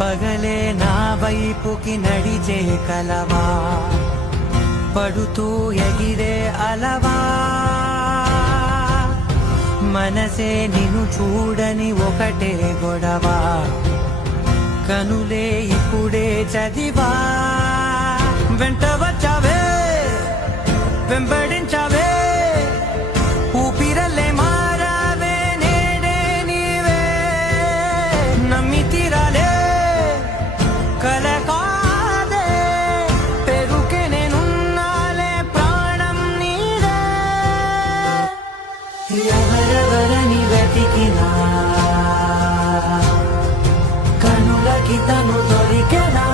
పగలే నా వైపుకి నడిచే కలవా, పడుతూ ఎగిరే అలవా, మనసే నిన్ను చూడని ఒకటే గొడవ, కనులే ఇప్పుడే చదివా. వెంట వచ్చావే, వెంబడించావే, ఊపిరల్లే మారావే, నేడే నీవే. నమ్మి తీరాలే కల కాదే, పెరుకే నేనున్నాలే, ప్రాణం నీదే. ఎవరెవరని వెతికినా కనులకి తను దొరికెనా.